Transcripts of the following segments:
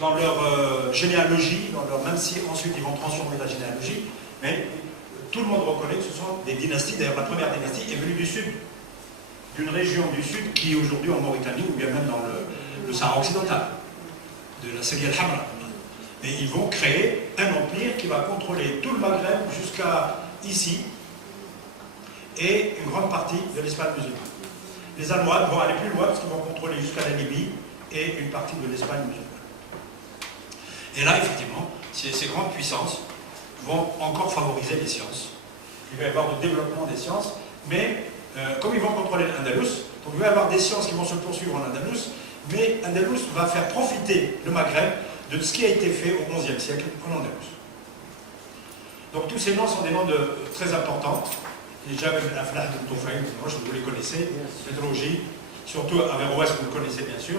dans leur généalogie, même si ensuite ils vont transformer la généalogie, mais tout le monde reconnaît que ce sont des dynasties. D'ailleurs, la première dynastie est venue du sud, d'une région du sud qui est aujourd'hui en Mauritanie, ou bien même dans le Sahara occidental, de la Séguia al-Hamra. Mais ils vont créer un empire qui va contrôler tout le Maghreb jusqu'à ici, et une grande partie de l'Espagne musulmane. Les Almohades vont aller plus loin parce qu'ils vont contrôler jusqu'à la Libye et une partie de l'Espagne musulmane. Et là, effectivement, ces grandes puissances vont encore favoriser les sciences. Il va y avoir du développement des sciences, mais comme ils vont contrôler l'Andalous, donc il va y avoir des sciences qui vont se poursuivre en Andalous, mais Andalous va faire profiter le Maghreb de ce qui a été fait au XIe siècle en Andalous. Donc tous ces noms sont des noms très importants. Déjà, Aflah ibn Tufayl, vous les connaissez, Pedroji, surtout Averroès, vous le connaissez bien sûr.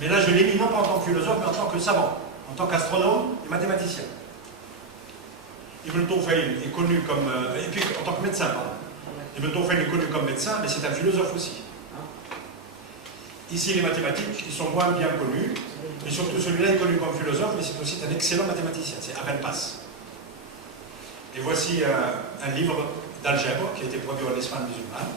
Mais là, je l'ai mis non pas en tant que philosophe, mais en tant que savant, en tant qu'astronome et mathématicien. Ibn Tufayl est connu comme... et puis en tant que médecin, pardon. Ibn Tufayl est connu comme médecin, mais c'est un philosophe aussi. Ici, les mathématiques, ils sont moins bien connus, mais surtout celui-là est connu comme philosophe, mais c'est aussi un excellent mathématicien, c'est Abel Pass. Et voici un livre d'algèbre qui a été produit en Espagne musulmane.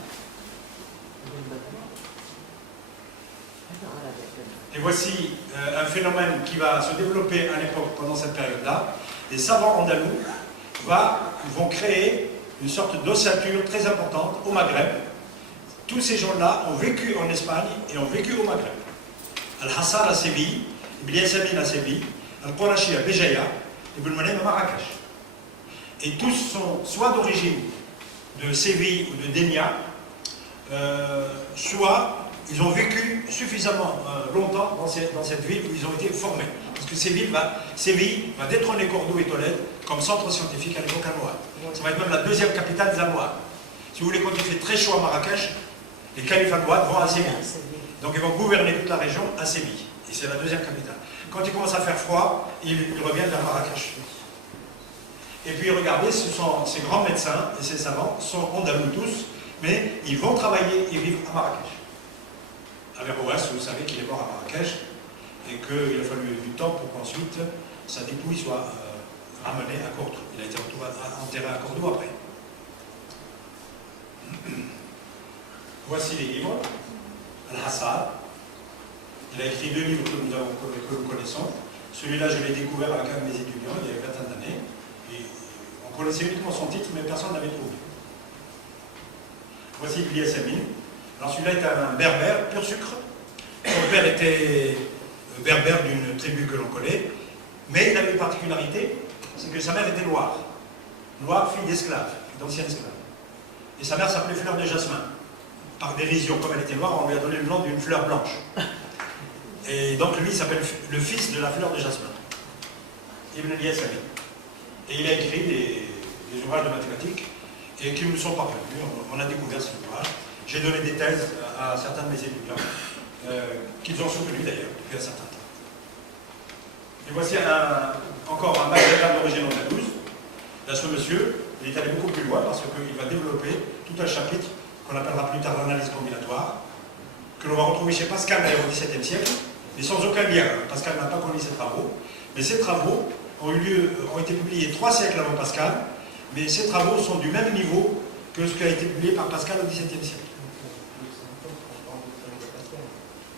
Et voici un phénomène qui va se développer à l'époque, pendant cette période-là. Les savants andalous vont créer une sorte d'ossature très importante au Maghreb. Tous ces gens-là ont vécu en Espagne et ont vécu au Maghreb. Al-Hassar à Séville, Ibn Yasamin à Séville, Al-Qurashi à Béjaïa, Ibn Manem à Marrakech. Et tous sont soit d'origine de Séville ou de Dénia, soit ils ont vécu suffisamment longtemps dans cette ville où ils ont été formés. Parce que Séville va détrôner Cordoue et Tolède comme centre scientifique à l'époque almohade. Ça va être même la deuxième capitale des Almohades. Si vous voulez, quand il fait très chaud à Marrakech, les califes almohades vont à Séville. Donc ils vont gouverner toute la région à Séville. Et c'est la deuxième capitale. Quand il commence à faire froid, ils reviennent vers Marrakech. Et puis regardez, ces grands médecins et ces savants sont andalous tous, mais ils vont travailler et vivre à Marrakech. Averroès, vous savez qu'il est mort à Marrakech et qu'il a fallu du temps pour qu'ensuite sa dépouille soit ramenée à Cordoue. Il a été enterré à Cordoue après. Voici les livres. Al-Hassar. Il a écrit 2 livres que nous connaissons. Celui-là, je l'ai découvert avec un de mes étudiants il y a une vingtaine d'années. On connaissait uniquement son titre, mais personne ne l'avait trouvé. Voici Ibn Yasamin. Alors celui-là est un berbère, pur sucre. Son père était berbère d'une tribu que l'on connaît, mais il avait une particularité, c'est que sa mère était noire. Noire, fille d'esclaves, d'anciens esclaves. Et sa mère s'appelait Fleur de Jasmin. Par dérision, comme elle était noire, on lui a donné le nom d'une fleur blanche. Et donc lui, il s'appelle le fils de la fleur de Jasmin. Ibn Yasamin. Et il a écrit des ouvrages de mathématiques et qui nous sont parvenus. On a découvert ces ouvrages. J'ai donné des thèses à certains de mes étudiants, qu'ils ont soutenus d'ailleurs depuis un certain temps. Et voici encore un maghrébin d'origine andalouse. Là, ce monsieur, il est allé beaucoup plus loin parce qu'il va développer tout un chapitre qu'on appellera plus tard l'analyse combinatoire, que l'on va retrouver chez Pascal d'ailleurs au XVIIe siècle, mais sans aucun lien. Pascal n'a pas connu ses travaux, mais ces travaux ont été publiés 3 siècles avant Pascal, mais ces travaux sont du même niveau que ce qui a été publié par Pascal au XVIIe siècle.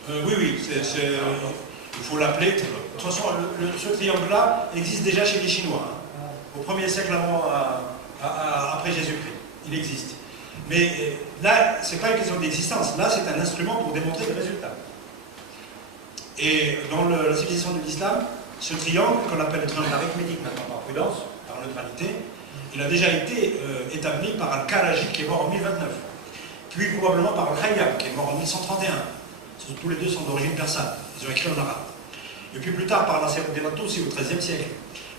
Oui, il faut l'appeler. De toute façon, ce triangle-là existe déjà chez les Chinois, hein, au 1er siècle après Jésus-Christ. Il existe. Mais là, ce n'est pas une question d'existence. Là, c'est un instrument pour démontrer des résultats. Et dans la civilisation de l'islam, ce triangle, qu'on appelle le triangle arithmétique maintenant par prudence, par neutralité, il a déjà été établi par Al-Karaji qui est mort en 1029, puis probablement par Al-Khayyam qui est mort en 1131. Tous les deux sont d'origine persane, ils ont écrit en arabe. Et puis plus tard par Nasser al-Din aussi au XIIIe siècle.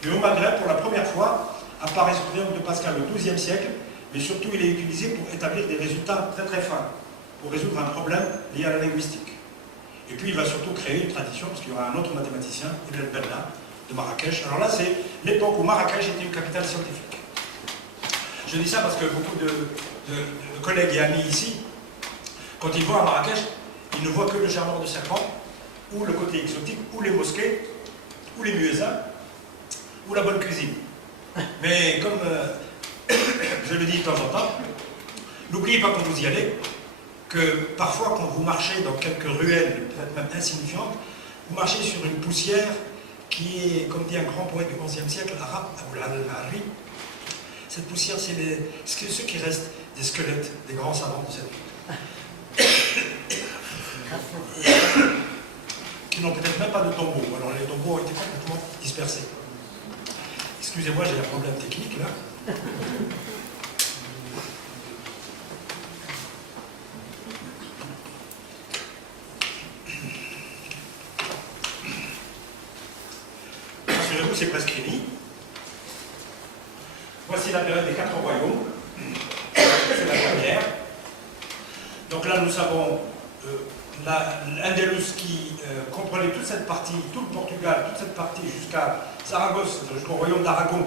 Mais au Maghreb, pour la première fois, apparaît ce triangle de Pascal au XIIe siècle, mais surtout il est utilisé pour établir des résultats très très fins, pour résoudre un problème lié à la linguistique. Et puis il va surtout créer une tradition, parce qu'il y aura un autre mathématicien, Ibn al-Banna, de Marrakech. Alors là, c'est l'époque où Marrakech était une capitale scientifique. Je dis ça parce que beaucoup de collègues et amis ici, quand ils vont à Marrakech, ils ne voient que le jardin de serpent, ou le côté exotique, ou les mosquées, ou les muezzins, ou la bonne cuisine. Mais comme je le dis de temps en temps, n'oubliez pas quand vous y allez, que parfois quand vous marchez dans quelques ruelles, peut-être même insignifiantes, vous marchez sur une poussière qui est, comme dit un grand poète du XIe siècle, arabe, Abou al-Harri. Cette poussière, c'est ce qui reste des squelettes des grands savants de cette ville. Qui n'ont peut-être même pas de tombeau. Alors les tombeaux ont été complètement dispersés. Excusez-moi, j'ai un problème technique là. Rassurez-vous, c'est presque fini. Voici la période des 4 royaumes. C'est la première. Donc là, nous savons l'Andalus qui comprenait toute cette partie, tout le Portugal, toute cette partie jusqu'à Saragosse, jusqu'au royaume d'Aragon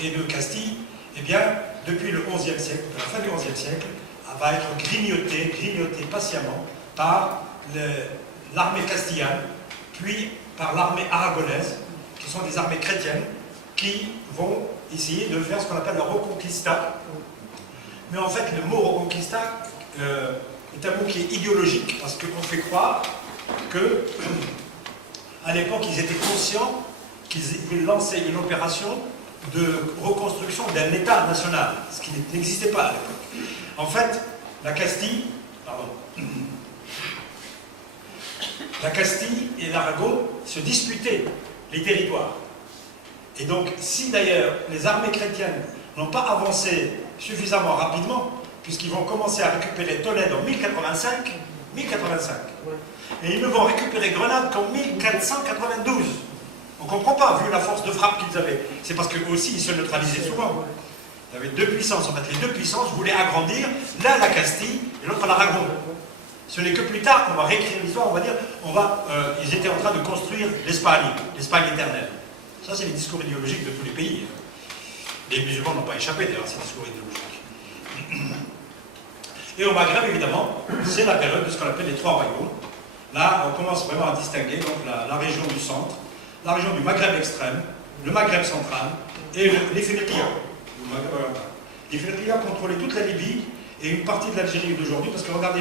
et de Castille, eh bien, depuis le XIe siècle, de la fin du XIe siècle, va être grignoté patiemment par l'armée castillane, puis par l'armée aragonaise, qui sont des armées chrétiennes, qui vont essayer de faire ce qu'on appelle le Reconquista. Mais en fait, le mot Reconquista est un mot qui est idéologique, parce qu'on fait croire que, à l'époque, ils étaient conscients qu'ils lançaient une opération de reconstruction d'un État national, ce qui n'existait pas à l'époque. En fait, la Castille et l'Aragon se disputaient les territoires. Et donc, si d'ailleurs les armées chrétiennes n'ont pas avancé suffisamment rapidement, puisqu'ils vont commencer à récupérer Tolède en 1085, et ils ne vont récupérer Grenade qu'en 1492. On ne comprend pas, vu la force de frappe qu'ils avaient. C'est parce qu'eux aussi, ils se neutralisaient souvent. Il y avait deux puissances, en fait. Les deux puissances voulaient agrandir, l'un la Castille et l'autre l'Aragon. Ce n'est que plus tard qu'on va réécrire l'histoire, on va dire, ils étaient en train de construire l'Espagne éternelle. Ça, c'est les discours idéologiques de tous les pays. Les musulmans n'ont pas échappé d'ailleurs à ces discours idéologiques. Et au Maghreb, évidemment, c'est la période de ce qu'on appelle les 3 royaumes. Là, on commence vraiment à distinguer donc, la région du centre, la région du Maghreb extrême, le Maghreb central et les Fennekia. Les Fennekia contrôlaient toute la Libye et une partie de l'Algérie d'aujourd'hui, parce que regardez,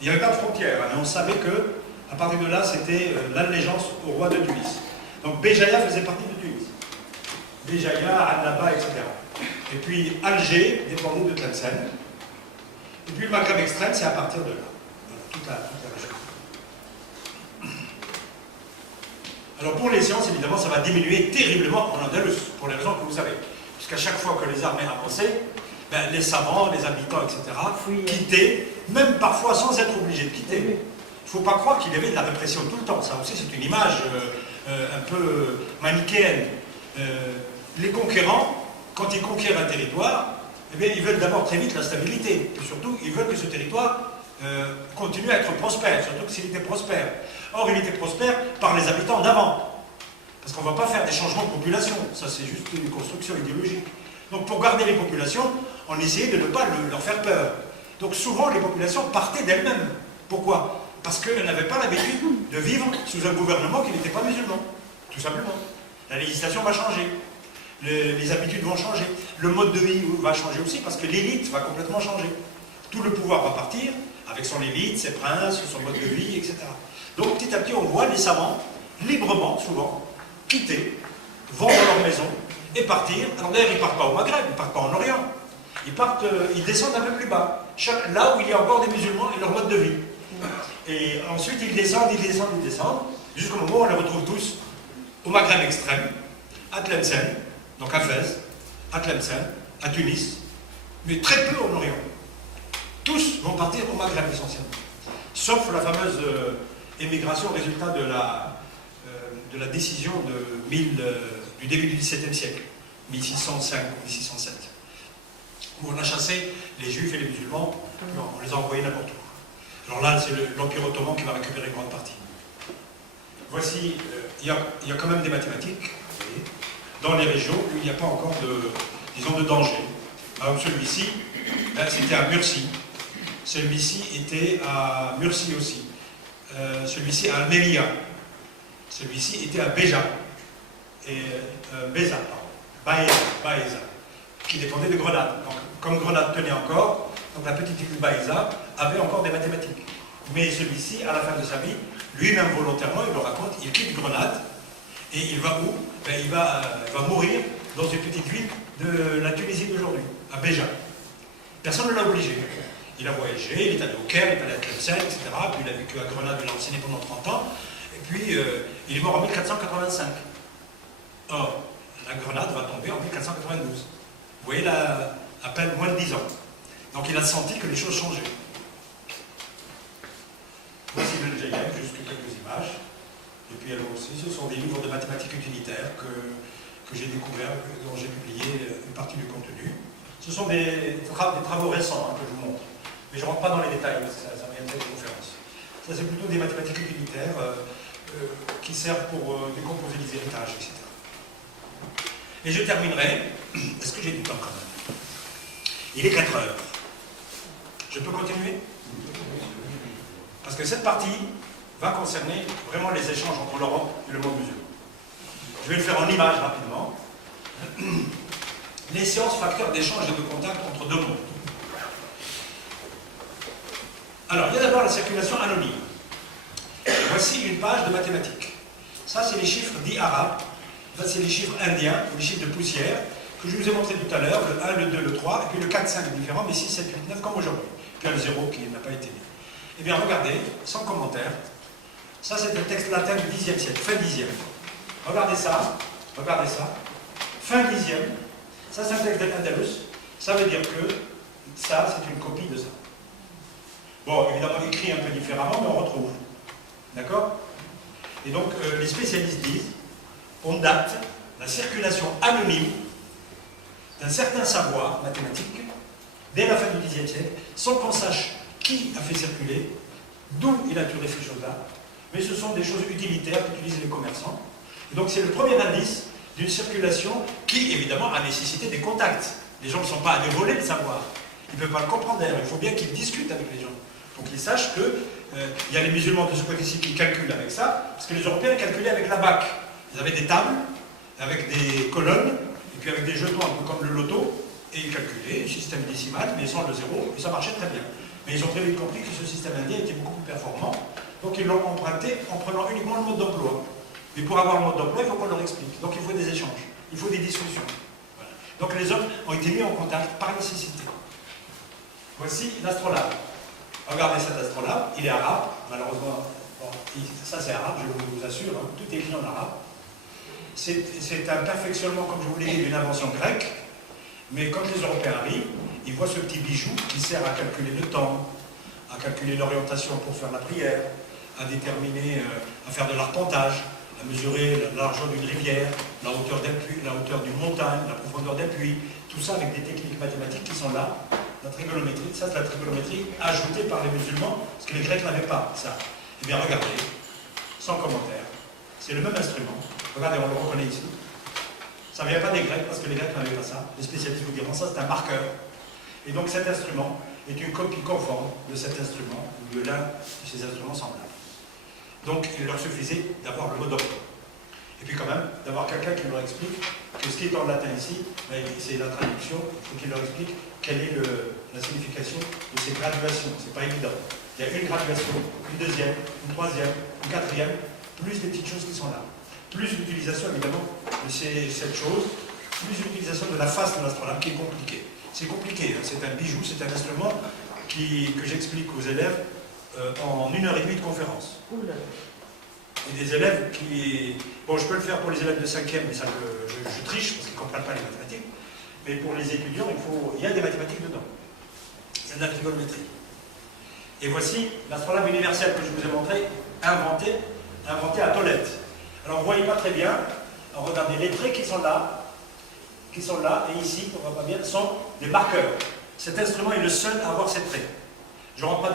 il n'y avait pas de frontières, mais on savait que à partir de là, c'était l'allégeance au roi de Tunis. Donc Béjaïa faisait partie de Tunis. Béjaïa, Annaba, etc. Et puis Alger dépendait de Tlemcen. Et puis le Maghreb extrême, c'est à partir de là. Voilà, toute la région. Alors pour les sciences, évidemment, ça va diminuer terriblement en Andalus, pour les raisons que vous savez. Puisqu'à chaque fois que les armées avançaient, ben, les savants, les habitants, etc., quittaient, même parfois sans être obligés de quitter. Il ne faut pas croire qu'il y avait de la répression tout le temps. Ça aussi, c'est une image un peu manichéenne. Les conquérants, quand ils conquièrent un territoire, eh bien, ils veulent d'abord très vite la stabilité. Et surtout, ils veulent que ce territoire continue à être prospère, surtout s'il était prospère. Or, il était prospère par les habitants d'avant. Parce qu'on ne va pas faire des changements de population. Ça, c'est juste une construction idéologique. Donc, pour garder les populations, on essayait de ne pas leur faire peur. Donc, souvent, les populations partaient d'elles-mêmes. Pourquoi? Parce qu'elles n'avaient pas l'habitude de vivre sous un gouvernement qui n'était pas musulman. Tout simplement. La législation va changer. Les habitudes vont changer. Le mode de vie va changer aussi, parce que l'élite va complètement changer. Tout le pouvoir va partir, avec son élite, ses princes, son mode de vie, etc. Donc, petit à petit, on voit les savants, librement, souvent, quitter, vendre leur maison et partir. Alors d'ailleurs, ils ne partent pas au Maghreb, ils ne partent pas en Orient. Ils descendent un peu plus bas, là où il y a encore des musulmans et leur mode de vie. Et ensuite, ils descendent, jusqu'au moment où on les retrouve tous au Maghreb extrême, à Tlemcen, donc à Fès, à Tlemcen, à Tunis, mais très peu en Orient. Tous vont partir au Maghreb essentiellement. Sauf la fameuse émigration résultat de la décision du début du XVIIe siècle, 1605 ou 1607, où on a chassé les juifs et les musulmans, on les a envoyés n'importe où. Alors là, c'est l'Empire ottoman qui va récupérer une grande partie. Voici, il y a quand même des mathématiques, vous voyez, dans les régions où il n'y a pas encore de danger. Alors celui-ci, c'était à Murcie. Celui-ci était à Murcie aussi. Celui-ci à Almeria. Celui-ci était à Béja. et Baeza, qui dépendait de Grenade. Donc, comme Grenade tenait encore, donc la petite ville de Baeza avait encore des mathématiques. Mais celui-ci, à la fin de sa vie, lui-même volontairement, il le raconte, il quitte Grenade, et il va où? Ben, il va mourir dans une petite ville de la Tunisie d'aujourd'hui, à Béja. Personne ne l'a obligé. Il a voyagé, il est allé au Caire, il est allé à Tlemcen, etc. Puis il a vécu à Grenade, il a enseigné pendant 30 ans. Et puis, il est mort en 1485. Or, la Grenade va tomber en 1492. Vous voyez, là, à peine moins de 10 ans. Donc il a senti que les choses changeaient. Voici le GIM, juste quelques images. Et puis alors aussi, ce sont des livres de mathématiques utilitaires que j'ai découverts, dont j'ai publié une partie du contenu. Ce sont des travaux récents que je vous montre. Mais je ne rentre pas dans les détails, parce que ça viendrait de conférence. Ça, c'est plutôt des mathématiques utilitaires qui servent pour décomposer les héritages, etc. Et je terminerai. Est-ce que j'ai du temps quand même? Il est 4 heures. Je peux continuer? Parce que cette partie va concerner vraiment les échanges entre l'Europe et le monde musulman. Je vais le faire en images rapidement. Les sciences, facteurs d'échange et de contact entre deux mondes. Alors, il y a d'abord la circulation anonyme. Voici une page de mathématiques. Ça, c'est les chiffres dits arabes. Ça, c'est les chiffres indiens, ou les chiffres de poussière, que je vous ai montré tout à l'heure, le 1, le 2, le 3, et puis le 4, 5 différents, mais 6, 7, 8, 9 comme aujourd'hui. Puis il y a le 0 qui n'a pas été mis. Eh bien, regardez, sans commentaire, ça c'est un texte latin du 10e siècle, fin 10e. Regardez ça, fin 10e, ça c'est un texte d'Al-Andalus, ça veut dire que ça c'est une copie de ça. Bon, évidemment écrit un peu différemment, mais on retrouve. D'accord? Et donc, les spécialistes disent, on date la circulation anonyme d'un certain savoir mathématique dès la fin du Xe siècle, sans qu'on sache qui a fait circuler, d'où il a tiré ces choses-là, mais ce sont des choses utilitaires qu'utilisent les commerçants. Et donc c'est le premier indice d'une circulation qui, évidemment, a nécessité des contacts. Les gens ne sont pas allés voler le savoir. Ils ne peuvent pas le comprendre d'ailleurs. Il faut bien qu'ils discutent avec les gens. Pour qu'ils sachent qu'il y a les musulmans de ce côté-ci qui calculent avec ça, parce que les Européens calculaient avec la BAC. Ils avaient des tables, avec des colonnes, et puis avec des jetons un peu comme le loto, et ils calculaient, système décimal, mais sans le zéro, et ça marchait très bien. Mais ils ont très vite compris que ce système indien était beaucoup plus performant, donc ils l'ont emprunté en prenant uniquement le mode d'emploi. Mais pour avoir le mode d'emploi, il faut qu'on leur explique. Donc il faut des échanges, il faut des discussions. Voilà. Donc les hommes ont été mis en contact par nécessité. Voici l'astrolabe. Regardez cet astrolabe, il est arabe, malheureusement, bon, ça c'est arabe, je vous assure, hein, tout est écrit en arabe. C'est un perfectionnement, comme je vous l'ai dit, d'une invention grecque, mais quand les Européens arrivent, ils voient ce petit bijou qui sert à calculer le temps, à calculer l'orientation pour faire la prière, à déterminer, à faire de l'arpentage, à mesurer la largeur d'une rivière, la hauteur d'un puits, la hauteur d'une montagne, la profondeur d'un puits, tout ça avec des techniques mathématiques qui sont là. La trigonométrie, ça c'est la trigonométrie ajoutée par les musulmans, parce que les Grecs n'avaient pas ça. Eh bien regardez, sans commentaire, c'est le même instrument. Regardez, on le reconnaît ici. Ça ne vient pas des Grecs, parce que les Grecs n'avaient pas ça. Les spécialistes vous diront ça, c'est un marqueur. Et donc cet instrument est une copie conforme de cet instrument, ou de l'un de ces instruments semblables. Donc il leur suffisait d'avoir le mot d'emploi. Et puis quand même, d'avoir quelqu'un qui leur explique que ce qui est en latin ici, c'est la traduction, il faut qu'il leur explique quelle est la signification de ces graduations. C'est pas évident. Il y a une graduation, une deuxième, une troisième, une quatrième, plus des petites choses qui sont là. Plus l'utilisation évidemment de cette chose, plus l'utilisation de la face de l'astrolabe qui est compliquée. C'est compliqué, hein. C'est un bijou, c'est un instrument que j'explique aux élèves en 1h30 de conférence. Et des élèves qui... Bon, je peux le faire pour les élèves de 5e, mais ça, je triche parce qu'ils ne comprennent pas les mathématiques. Mais pour les étudiants, il y a des mathématiques dedans. Il y a de la trigonométrie. Et voici l'astrolabe universel que je vous ai montré, inventé à Tolède. Alors, vous ne voyez pas très bien. Alors, regardez, les traits qui sont là, et ici, on ne voit pas bien, sont des marqueurs. Cet instrument est le seul à avoir ces traits. Je ne rentre pas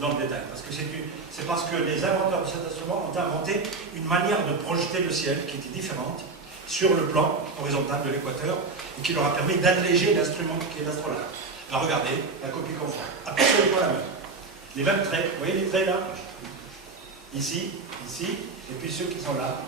dans le détail, parce que c'est parce que les inventeurs de cet instrument ont inventé une manière de projeter le ciel qui était différente sur le plan horizontal de l'équateur et qui leur a permis d'alléger l'instrument qui est l'astrolabe. Alors regardez, la copie conforme, absolument la même. Les mêmes traits, vous voyez les traits là? Ici, et puis ceux qui sont là,